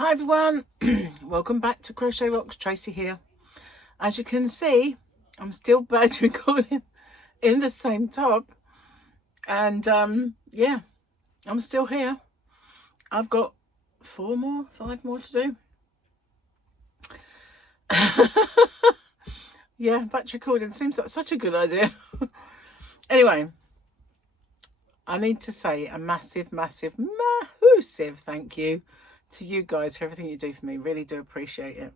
Hi everyone, welcome back to Crochet Rocks. Tracy here. As you can see, I'm still batch recording in the same top, and yeah, I'm still here. I've got 5 more to do. Yeah, batch recording seems like such a good idea. Anyway, I need to say a massive thank you to you guys for everything you do for me. Really do appreciate it.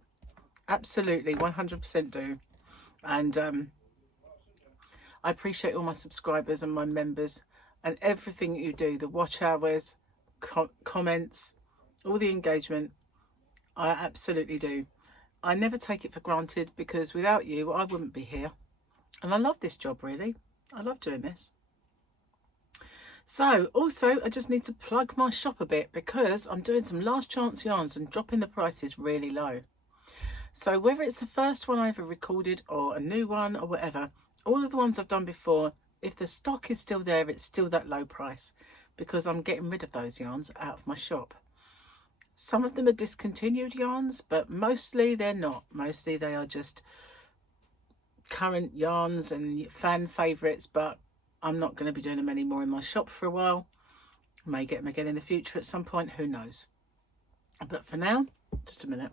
Absolutely, 100% do. And I appreciate all my subscribers and my members and everything that you do, the watch hours, comments, all the engagement. I absolutely do. I never take it for granted, because without you, I wouldn't be here. And I love this job, really. I love doing this. So also, I just need to plug my shop a bit, because I'm doing some last chance yarns and dropping the prices really low. So whether it's the first one I ever recorded or a new one or whatever, all of the ones I've done before, if the stock is still there, it's still that low price, because I'm getting rid of those yarns out of my shop. Some of them are discontinued yarns, but mostly they're not. Mostly they are just current yarns and fan favourites, but I'm not going to be doing them anymore in my shop for a while. I may get them again in the future at some point, who knows. But for now, just a minute.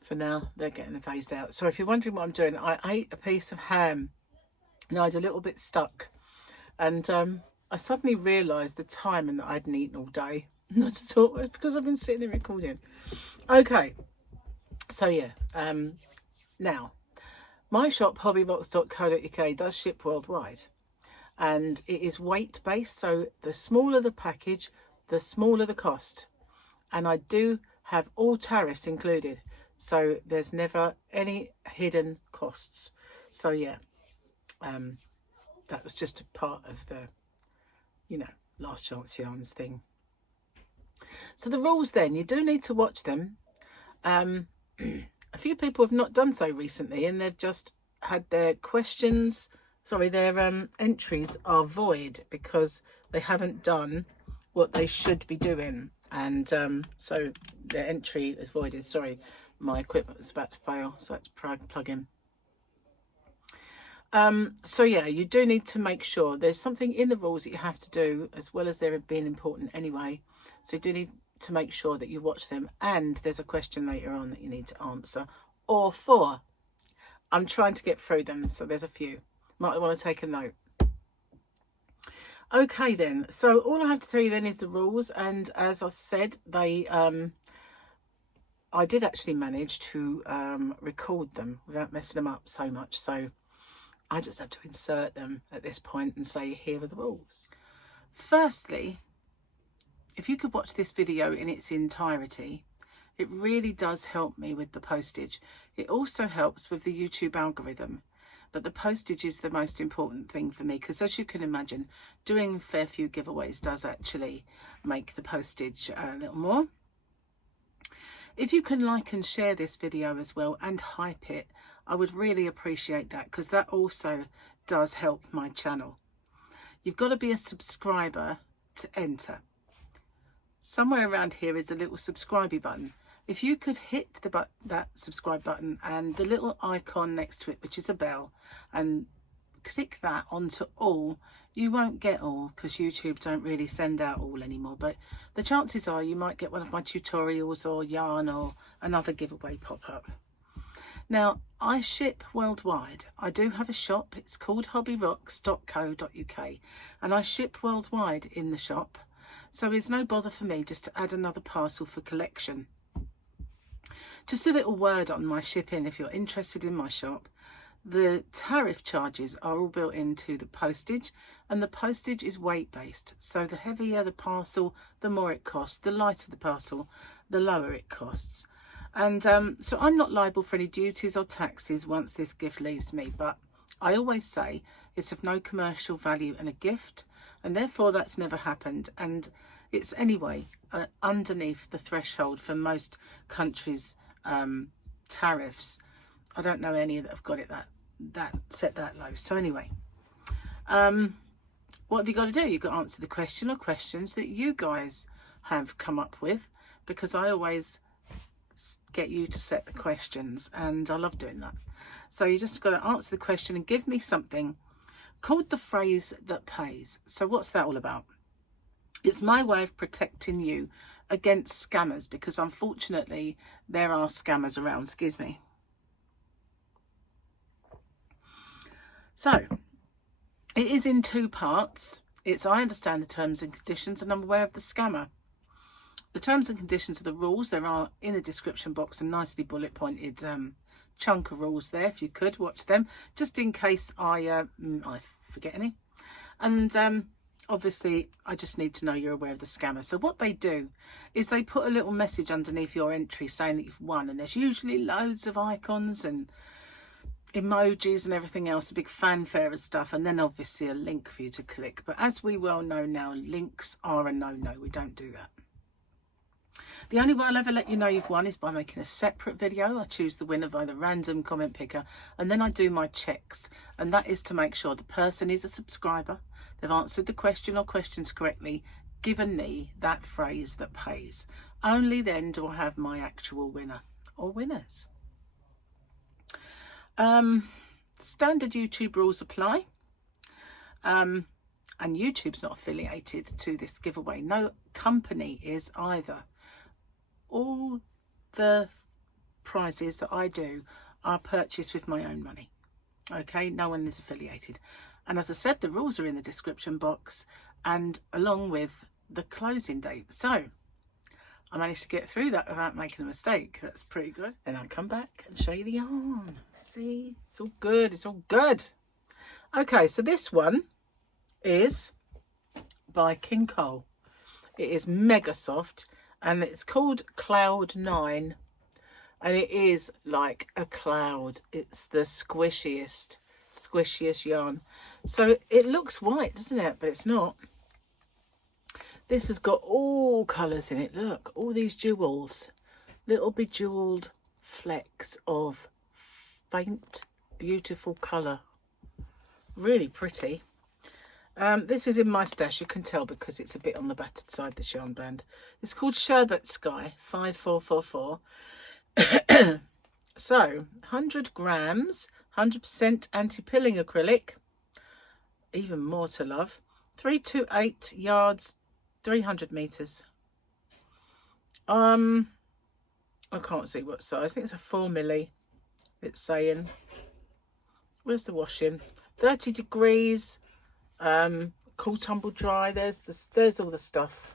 For now, they're getting phased out. So if you're wondering what I'm doing, I ate a piece of ham and I was a little bit stuck. And I suddenly realised the time and that I hadn't eaten all day. And I just thought, well, it's because I've been sitting here recording. Okay, so yeah, now, my shop, hobbyrocks.co.uk, does ship worldwide. And it is weight-based, so the smaller the package, the smaller the cost. And I do have all tariffs included. So there's never any hidden costs. So yeah, that was just a part of the, last chance yarns thing. So the rules then, you do need to watch them. A few people have not done so recently, and they've just had their their entries are void because they haven't done what they should be doing. And so their entry is voided. Sorry, my equipment was about to fail, so let's plug in. So yeah, you do need to make sure there's something in the rules that you have to do, as well as they're being important anyway. So you do need to make sure that you watch them, and there's a question later on that you need to answer, or 4. I'm trying to get through them, so there's a few. Might want to take a note. Okay then, so all I have to tell you then is the rules, and as I said, they I did actually manage to record them without messing them up so much, so I just have to insert them at this point and say, here are the rules. Firstly, if you could watch this video in its entirety, it really does help me with the postage. It also helps with the YouTube algorithm, but the postage is the most important thing for me, because as you can imagine, doing a fair few giveaways does actually make the postage a little more. If you can like and share this video as well and hype it, I would really appreciate that, because that also does help my channel. You've got to be a subscriber to enter. Somewhere around here is a little subscribe button. If you could hit that subscribe button and the little icon next to it, which is a bell, and click that onto all, you won't get all, because YouTube don't really send out all anymore, but the chances are you might get one of my tutorials or yarn or another giveaway pop up. Now, I ship worldwide. I do have a shop. It's called hobbyrocks.co.uk, and I ship worldwide in the shop, so it's no bother for me just to add another parcel for collection. Just a little word on my shipping if you're interested in my shop. The tariff charges are all built into the postage, and the postage is weight based. So the heavier the parcel, the more it costs. The lighter the parcel, the lower it costs. And so I'm not liable for any duties or taxes once this gift leaves me, but I always say it's of no commercial value and a gift, and therefore that's never happened. And it's anyway underneath the threshold for most countries' tariffs. I don't know any that have got it that set that low. So anyway, what have you got to do? You've got to answer the question or questions that you guys have come up with, because I always get you to set the questions and I love doing that. So you just got to answer the question and give me something called the phrase that pays. So what's that all about? It's my way of protecting you against scammers, because unfortunately there are scammers around. Excuse me. So it is in two parts. It's I understand the terms and conditions and I'm aware of the scammer. The terms and conditions are the rules. There are in the description box a nicely bullet pointed chunk of rules there. If you could watch them, just in case I forget any. And obviously I just need to know you're aware of the scammer. So what they do is they put a little message underneath your entry saying that you've won, and there's usually loads of icons and emojis and everything else, a big fanfare of stuff, and then obviously a link for you to click. But as we well know now, links are a no-no. We don't do that. The only way I'll ever let you know you've won is by making a separate video. I choose the winner by the random comment picker, and then I do my checks, and that is to make sure the person is a subscriber, they've answered the question or questions correctly, given me that phrase that pays. Only then do I have my actual winner or winners. Standard YouTube rules apply, and YouTube's not affiliated to this giveaway. No company is either. All the prizes that I do are purchased with my own money. Okay, no one is affiliated. And as I said, the rules are in the description box, and along with the closing date. So I managed to get through that without making a mistake. That's pretty good. Then I'll come back and show you the yarn. See, it's all good. It's all good. Okay, so this one is by King Cole. It is mega soft, and it's called Cloud 9, and it is like a cloud. It's the squishiest yarn. So it looks white, doesn't it? But it's not. This has got all colours in it. Look, all these jewels, little bejeweled flecks of faint, beautiful colour. Really pretty. This is in my stash. You can tell because it's a bit on the battered side, this yarn band. It's called Sherbet Sky 5444. So 100 grams, 100% anti-pilling acrylic, even more to love. 328 yards, 300 meters. I can't see what size. I think it's a 4 milli. It's saying. Where's the washing? 30 degrees. Cool, tumble, dry. There's all the stuff.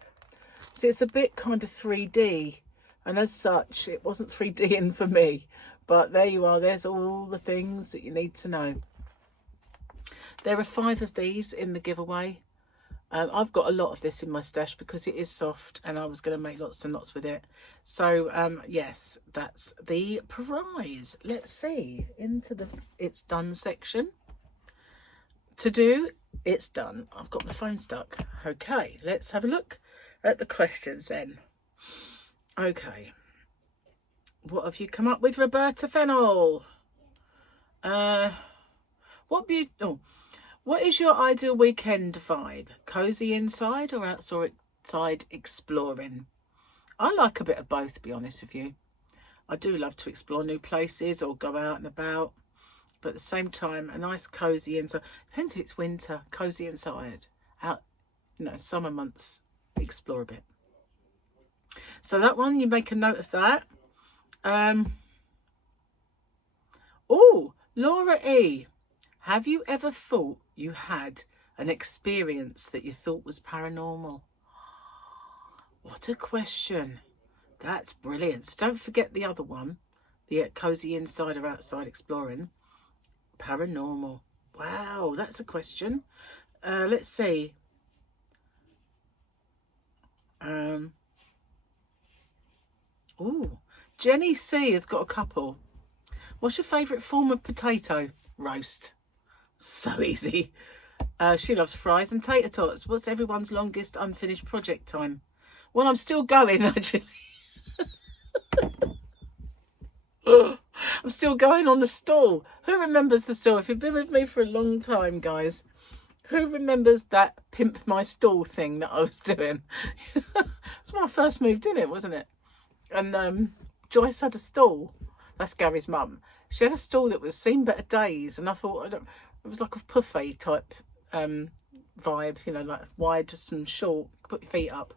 See, it's a bit kind of 3D, and as such it wasn't 3D in for me, but there you are. There's all the things that you need to know. There are 5 of these in the giveaway. I've got a lot of this in my stash because it is soft, and I was going to make lots and lots with it. So yes, that's the prize. Let's see into the it's done section. To do, it's done. I've got the phone stuck. Okay, let's have a look at the questions then. Okay, what have you come up with, Roberta Fennell? What is your ideal weekend vibe? Cozy inside or outside exploring? I like a bit of both, to be honest with you. I do love to explore new places or go out and about. But at the same time, a nice cozy inside. Depends if it's winter, cozy inside. Out, summer months, explore a bit. So that one, you make a note of that. Oh, Laura E. Have you ever thought you had an experience that you thought was paranormal? What a question. That's brilliant. So don't forget the other one, the cozy inside or outside exploring. Paranormal. Wow, that's a question. Let's see. Oh, Jenny C has got a couple. What's your favourite form of potato? Roast. So easy. She loves fries and tater tots. What's everyone's longest unfinished project time? Well, I'm still going, actually. I'm still going on the stall. Who remembers the stall? If you've been with me for a long time, guys, Who remembers that pimp my stall thing that I was doing? It's when I first moved in it, wasn't it? And Joyce had a stall. That's Gary's mum. She had a stall that was seen better days, and I thought it was like a buffet type vibe, you know, like wide, just some short, put your feet up.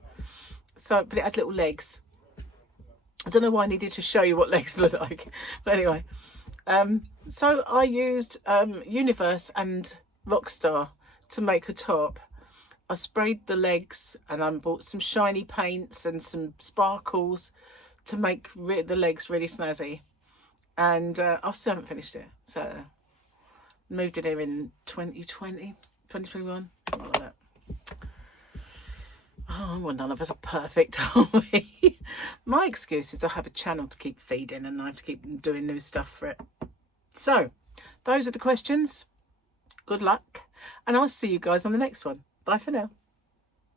So, but it had little legs. I don't know why I needed to show you what legs look like, but anyway. So I used Universe and Rockstar to make a top. I sprayed the legs and I bought some shiny paints and some sparkles to make the legs really snazzy. And I still haven't finished it. So moved it here in 2020, 2021, something like that. Oh, well, none of us are perfect, are we? My excuse is I have a channel to keep feeding and I have to keep doing new stuff for it. So, those are the questions. Good luck. And I'll see you guys on the next one. Bye for now.